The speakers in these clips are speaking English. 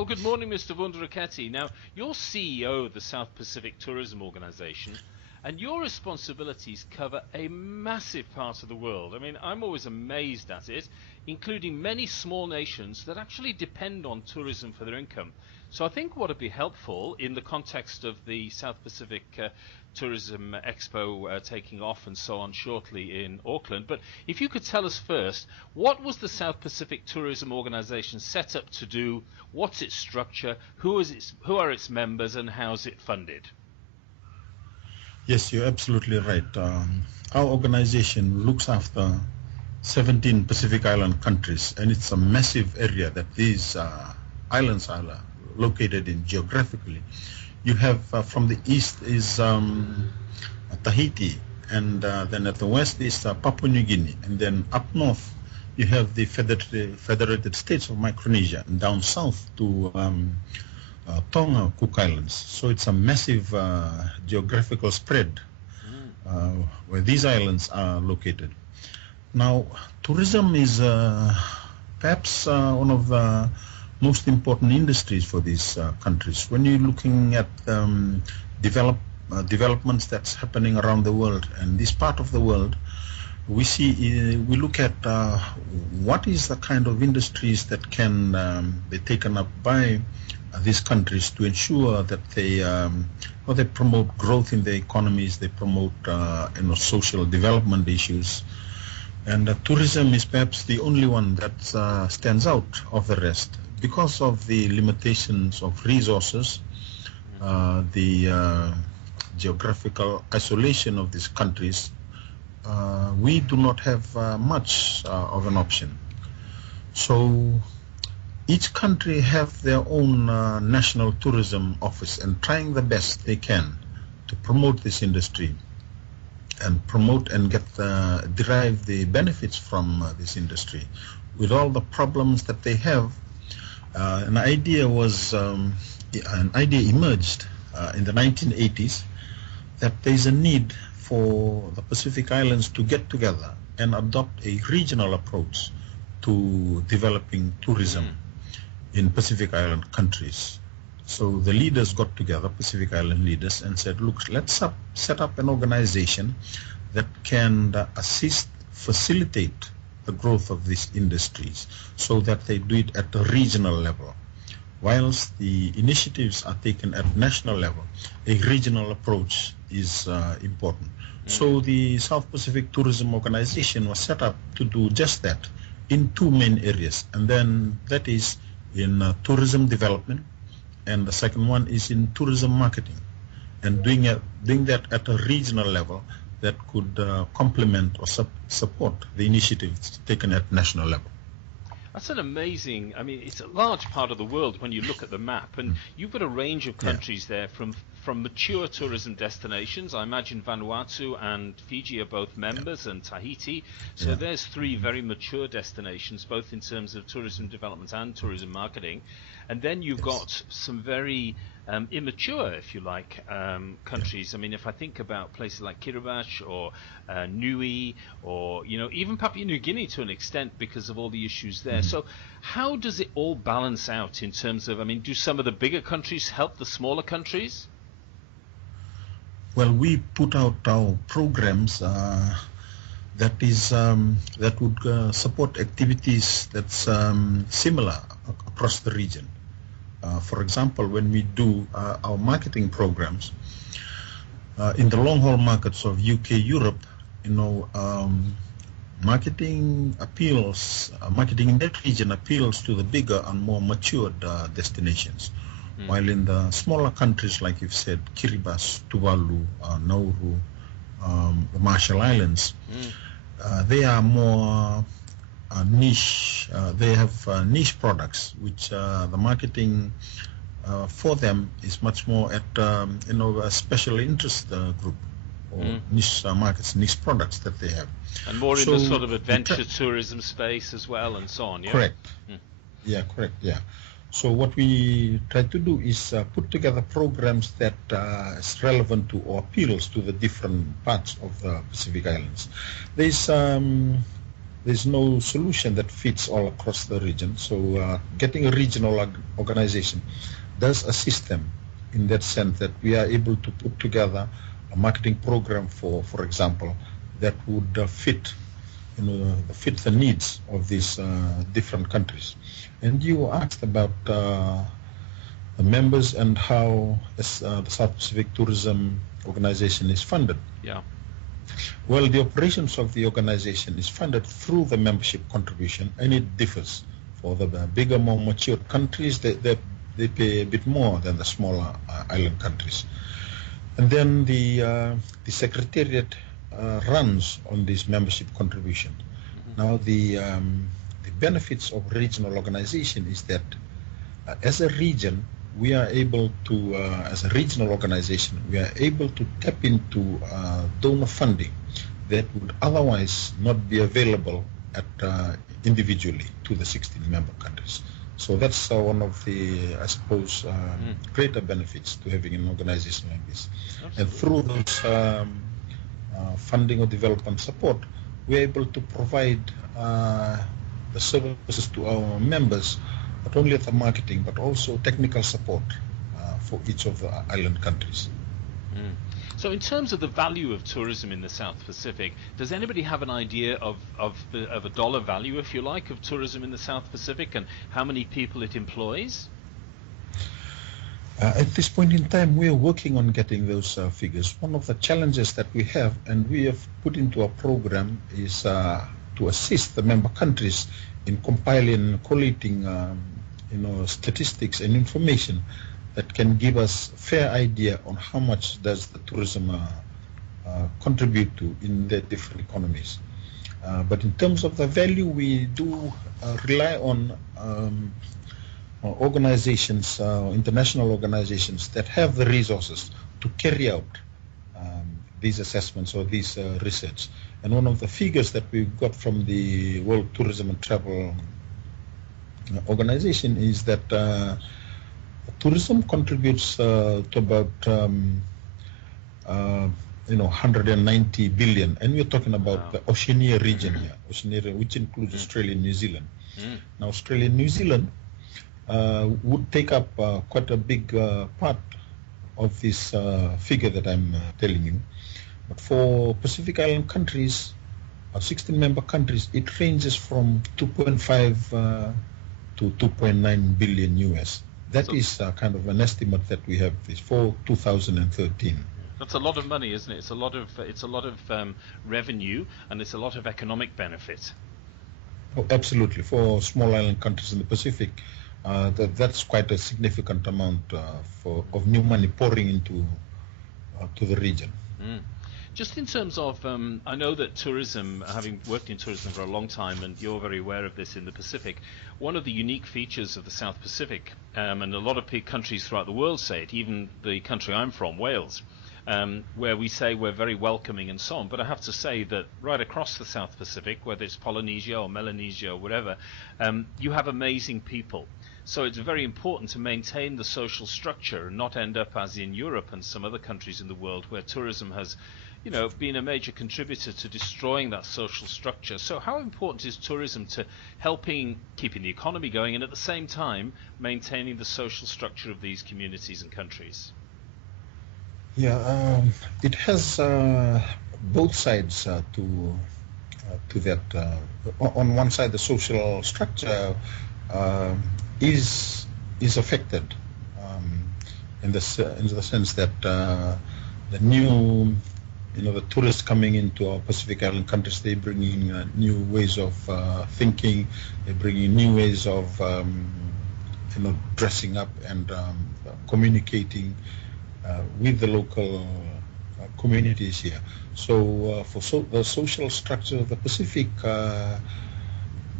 Well, good morning, Mr. Wunderketti. Now, you're CEO of the South Pacific Tourism Organization, and your responsibilities cover a massive part of the world. I mean, I'm always amazed at it, including many small nations that actually depend on tourism for their income. So I think what would be helpful in the context of the South Pacific Tourism Expo taking off and so on shortly in Auckland, but if you could tell us first, what was the South Pacific Tourism Organization set up to do? What's its structure? Who are its members, and how's it funded? Yes, you're absolutely right. Our organization looks after 17 Pacific Island countries, and it's a massive area that these islands are located in geographically. You have from the east is Tahiti, and then at the west is Papua New Guinea, and then up north you have the Federated States of Micronesia, and down south to Tonga, Cook Islands. So it's a massive geographical spread where these islands are located. Now, tourism is perhaps one of the most important industries for these countries. When you're looking at developments that's happening around the world and this part of the world, we look at what is the kind of industries that can be taken up by these countries to ensure that they promote growth in their economies, they promote social development issues, and tourism is perhaps the only one that stands out of the rest because of the limitations of resources, the geographical isolation of these countries. We do not have much of an option. So each country have their own national tourism office and trying the best they can to promote this industry and promote and derive the benefits from this industry. With all the problems that they have, an idea emerged in the 1980s that there's a need for the Pacific Islands to get together and adopt a regional approach to developing tourism in Pacific Island countries. So the leaders got together, Pacific Island leaders, and said, look, let's set up an organization that can assist, facilitate the growth of these industries so that they do it at a regional level. Whilst the initiatives are taken at national level, a regional approach is important. So the South Pacific Tourism Organization was set up to do just that in two main areas, and then that is in tourism development, and the second one is in tourism marketing, and doing that at a regional level that could complement or support the initiatives taken at national level. That's an amazing, I mean, it's a large part of the world when you look at the map, and you've got a range of countries there from mature tourism destinations. I imagine Vanuatu and Fiji are both members, and Tahiti. So there's three very mature destinations, both in terms of tourism development and tourism marketing. And then you've got some very immature, if you like, countries. I mean, if I think about places like Kiribati or Niue, or even Papua New Guinea to an extent because of all the issues there. So how does it all balance out in terms of, I mean, do some of the bigger countries help the smaller countries? Well, we put out our programs that would support activities that's similar across the region. For example, when we do our marketing programs in the long-haul markets of UK, Europe, marketing in that region appeals to the bigger and more matured destinations. While in the smaller countries, like you've said, Kiribati, Tuvalu, Nauru, the Marshall Islands, they are more niche. They have niche products, which the marketing for them is much more at a special interest group or niche markets, niche products that they have. And more in the sort of adventure tourism space as well, and so on. Yeah? Correct. Yeah, correct. Yeah. So what we try to do is put together programs that is relevant to or appeals to the different parts of the Pacific Islands. There's there's no solution that fits all across the region. So getting a regional organization does assist them in that sense, that we are able to put together a marketing program, for example, that would fit the needs of these different countries. And you asked about the members and how the South Pacific Tourism Organization is funded. Yeah. Well, the operations of the organization is funded through the membership contribution, and it differs. For the bigger, more mature countries, they pay a bit more than the smaller island countries. And then the Secretariat runs on this membership contribution. Now, the benefits of regional organization is that as a region, we are able to, as a regional organization, we are able to tap into donor funding that would otherwise not be available at individually to the 16 member countries. So that's one of the, I suppose, greater benefits to having an organization like this. Absolutely. And through those funding or development support, we're able to provide the services to our members, not only at the marketing, but also technical support for each of the island countries. So in terms of the value of tourism in the South Pacific, does anybody have an idea of a dollar value, if you like, of tourism in the South Pacific and how many people it employs? At this point in time, we are working on getting those figures. One of the challenges that we have, and we have put into our program, is to assist the member countries in compiling and collating statistics and information that can give us a fair idea on how much does the tourism contribute to in their different economies. But in terms of the value, we do rely on organizations, international organizations that have the resources to carry out these assessments or these research. And one of the figures that we got from the World Tourism and Travel Organization is that tourism contributes to about 190 billion, and we're talking about the Oceania region here, Oceania, which includes Australia and New Zealand. Now, Australia and New Zealand would take up quite a big part of this figure that I'm telling you. But for Pacific Island countries, 16 member countries, it ranges from 2.5 to 2.9 billion US. That is kind of an estimate that we have for 2013. That's a lot of money, isn't it? It's a lot of revenue, and it's a lot of economic benefit. Oh, absolutely. For small island countries in the Pacific, that's quite a significant amount of new money pouring into to the region. Just in terms of, I know that tourism, having worked in tourism for a long time, and you're very aware of this in the Pacific, one of the unique features of the South Pacific, and a lot of countries throughout the world say it, even the country I'm from, Wales, where we say we're very welcoming and so on. But I have to say that right across the South Pacific, whether it's Polynesia or Melanesia or whatever, you have amazing people. So it's very important to maintain the social structure and not end up as in Europe and some other countries in the world where tourism has, been a major contributor to destroying that social structure. So how important is tourism to keeping the economy going and at the same time maintaining the social structure of these communities and countries? Yeah, it has both sides to that. On one side, the social structure is affected in the sense that the new, the tourists coming into our Pacific Island countries, they bring in new ways of thinking. They bring in new ways of dressing up and communicating with the local communities here. So the social structure of the Pacific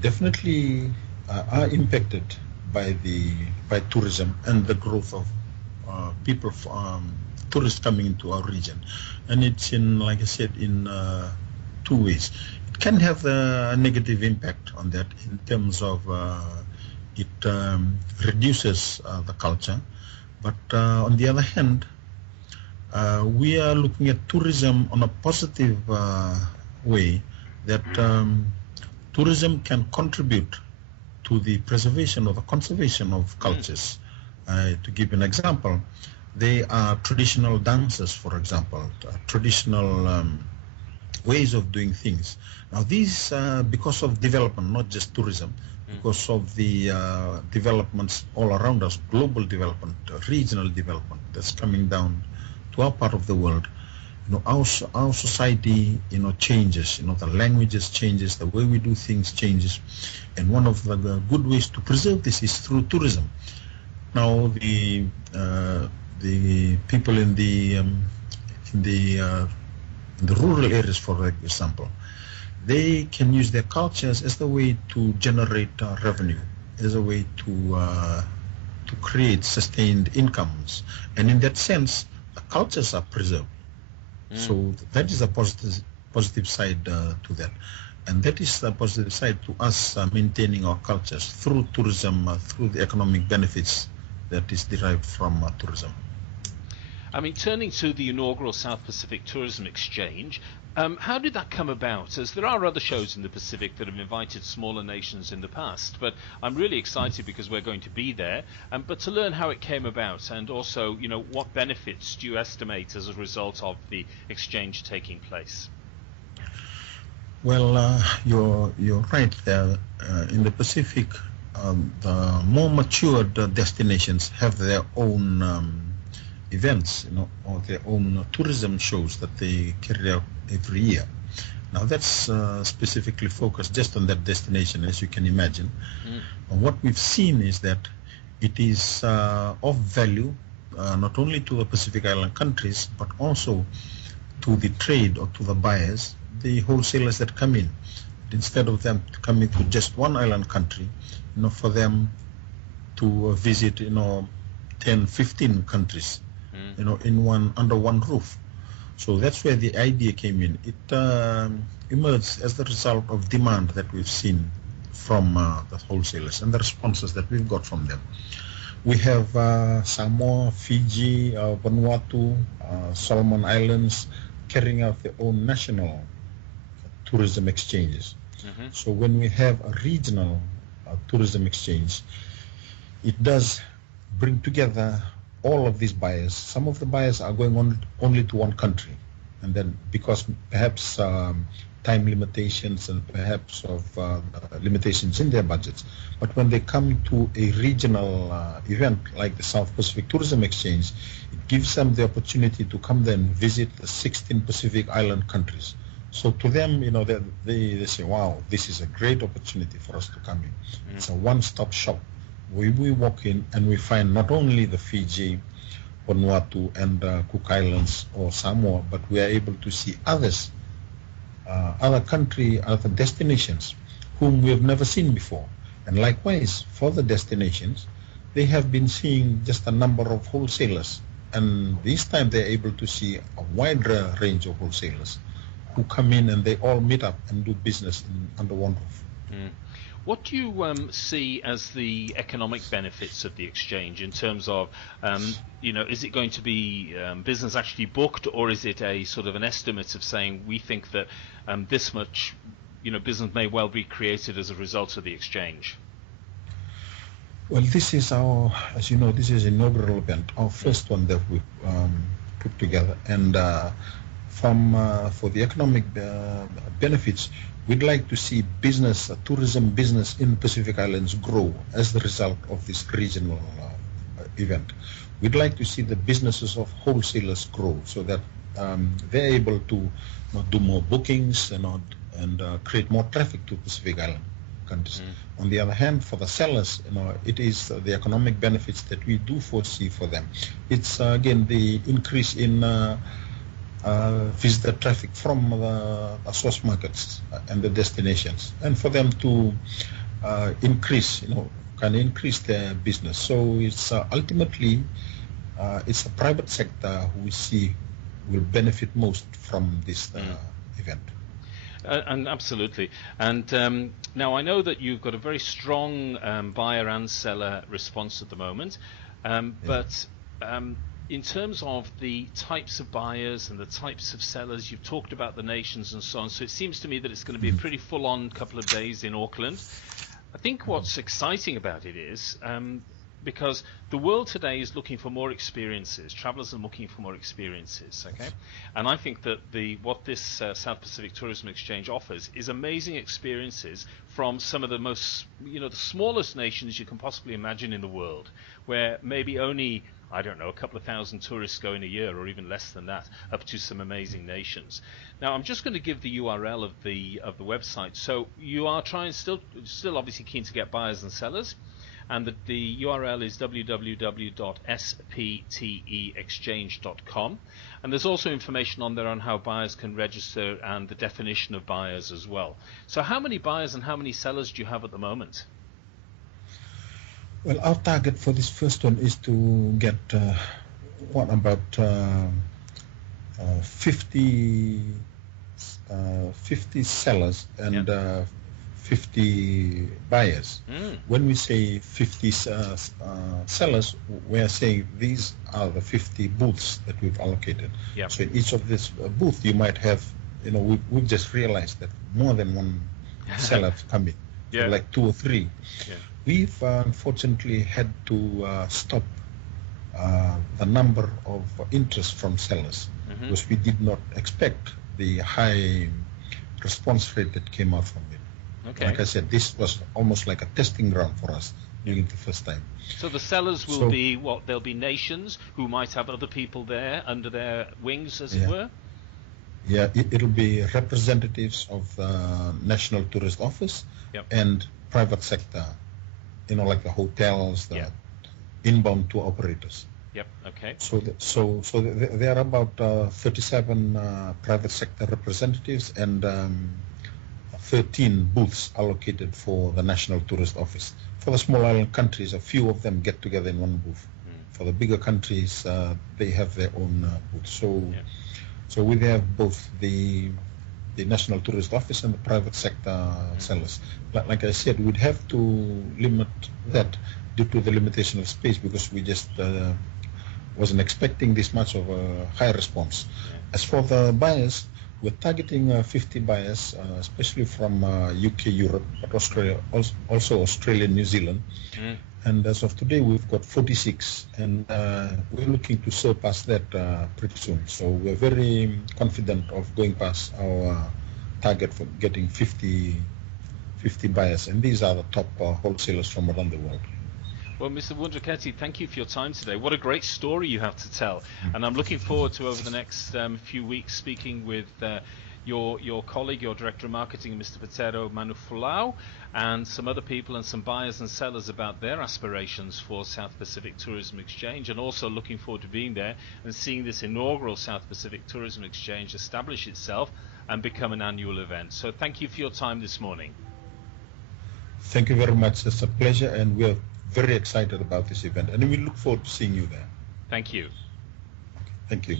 definitely are impacted by tourism and the growth of people, tourists coming into our region. And it's like I said, in two ways. It can have a negative impact on that in terms of it reduces the culture. But on the other hand, we are looking at tourism on a positive way, that tourism can contribute to the preservation or the conservation of cultures. To give an example, they are traditional dances, for example, traditional ways of doing things. Now these, because of development, not just tourism, because of the developments all around us, global development, regional development that's coming down to our part of the world, our society, changes, the languages changes, the way we do things changes. And one of the good ways to preserve this is through tourism. Now the people in the rural areas, for example, they can use their cultures as the way to generate revenue, as a way to create sustained incomes. And in that sense, the cultures are preserved. So that is a positive side to that. And that is the positive side to us maintaining our cultures through tourism, through the economic benefits that is derived from tourism. I mean, turning to the inaugural South Pacific Tourism Exchange, how did that come about? As there are other shows in the Pacific that have invited smaller nations in the past, but I'm really excited because we're going to be there. But to learn how it came about, and also, what benefits do you estimate as a result of the exchange taking place? Well, you're right there. In the Pacific, the more matured destinations have their own events, or their own tourism shows that they carry out every year. Now that's specifically focused just on that destination, as you can imagine. What we've seen is that it is of value not only to the Pacific Island countries, but also to the trade or to the buyers, the wholesalers that come in. Instead of them coming to just one island country, for them to visit 10, 15 countries, under one roof. So that's where the idea came in. It emerged as the result of demand that we've seen from the wholesalers and the responses that we've got from them. We have Samoa, Fiji, Vanuatu, Solomon Islands carrying out their own national tourism exchanges. So when we have a regional tourism exchange, it does bring together all of these buyers. Some of the buyers are going on only to one country, and then because perhaps time limitations and perhaps of limitations in their budgets, but when they come to a regional event like the South Pacific Tourism Exchange, it gives them the opportunity to come then visit the 16 Pacific Island countries. So to them, they say, wow, this is a great opportunity for us to come in. It's a one-stop shop. We walk in and we find not only the Fiji, Vanuatu, and Cook Islands or Samoa, but we are able to see others, other destinations whom we have never seen before. And likewise, for the destinations, they have been seeing just a number of wholesalers. And this time they're able to see a wider range of wholesalers who come in and they all meet up and do business under one roof. What do you see as the economic benefits of the exchange in terms of, is it going to be business actually booked, or is it a sort of an estimate of saying we think that this much, business may well be created as a result of the exchange? Well, this is as you know, this is an inaugural event, our first one that we put together, and for the economic benefits, we'd like to see tourism business in Pacific Islands grow as the result of this regional event. We'd like to see the businesses of wholesalers grow so that they're able to do more bookings and create more traffic to Pacific Island countries. On the other hand, for the sellers, it is the economic benefits that we do foresee for them. It's again the increase in visitor traffic from the source markets and the destinations, and for them to increase their business. So it's ultimately it's the private sector who we see will benefit most from this event. And absolutely. And now I know that you've got a very strong buyer and seller response at the moment, but in terms of the types of buyers and the types of sellers, you've talked about the nations and so on. So it seems to me that it's going to be a pretty full-on couple of days in Auckland. I think what's exciting about it is because the world today is looking for more experiences. Travelers are looking for more experiences, okay? And I think that what this South Pacific Tourism Exchange offers is amazing experiences from some of the most, the smallest nations you can possibly imagine in the world, where maybe only, I don't know, a couple of thousand tourists go in a year, or even less than that, up to some amazing nations. Now, I'm just going to give the URL of the website. So you are still obviously keen to get buyers and sellers. And the URL is www.spteexchange.com. And there's also information on there on how buyers can register and the definition of buyers as well. So how many buyers and how many sellers do you have at the moment? Well, our target for this first one is to get about 50 sellers and 50 buyers. When we say 50 sellers, we are saying these are the 50 booths that we've allocated. Yep. So in each of this booth, you might have, we've just realized that more than one seller come in, yeah. so like 2 or 3. Yeah. We've unfortunately had to stop the number of interest from sellers because we did not expect the high response rate that came out from it. Okay. Like I said, this was almost like a testing ground for us during the first time. So the sellers will be what? There'll be nations who might have other people there under their wings, as it were? Yeah, it'll be representatives of the National Tourist Office and private sector, like the hotels, the inbound tour operators. Yep, okay. So there are about 37 private sector representatives and 13 booths allocated for the National Tourist Office. For the small island countries, a few of them get together in one booth. For the bigger countries, they have their own booth. So we have both the National Tourist Office and the private sector sellers. Like I said, we'd have to limit that due to the limitation of space because we just wasn't expecting this much of a high response. As for the buyers, we're targeting 50 buyers, especially from UK, Europe, but Australia, also Australia, New Zealand. And as of today, we've got 46, and we're looking to surpass that pretty soon. So we're very confident of going past our target for getting 50 buyers, and these are the top wholesalers from around the world. Well, Mr. Wundraketi, thank you for your time today. What a great story you have to tell. And I'm looking forward to, over the next few weeks, speaking with your colleague, your Director of Marketing, Mr. Petero Manufulau, and some other people and some buyers and sellers about their aspirations for South Pacific Tourism Exchange, and also looking forward to being there and seeing this inaugural South Pacific Tourism Exchange establish itself and become an annual event. So thank you for your time this morning. Thank you very much. It's a pleasure, and we're very excited about this event, and we look forward to seeing you there. Thank you. Thank you.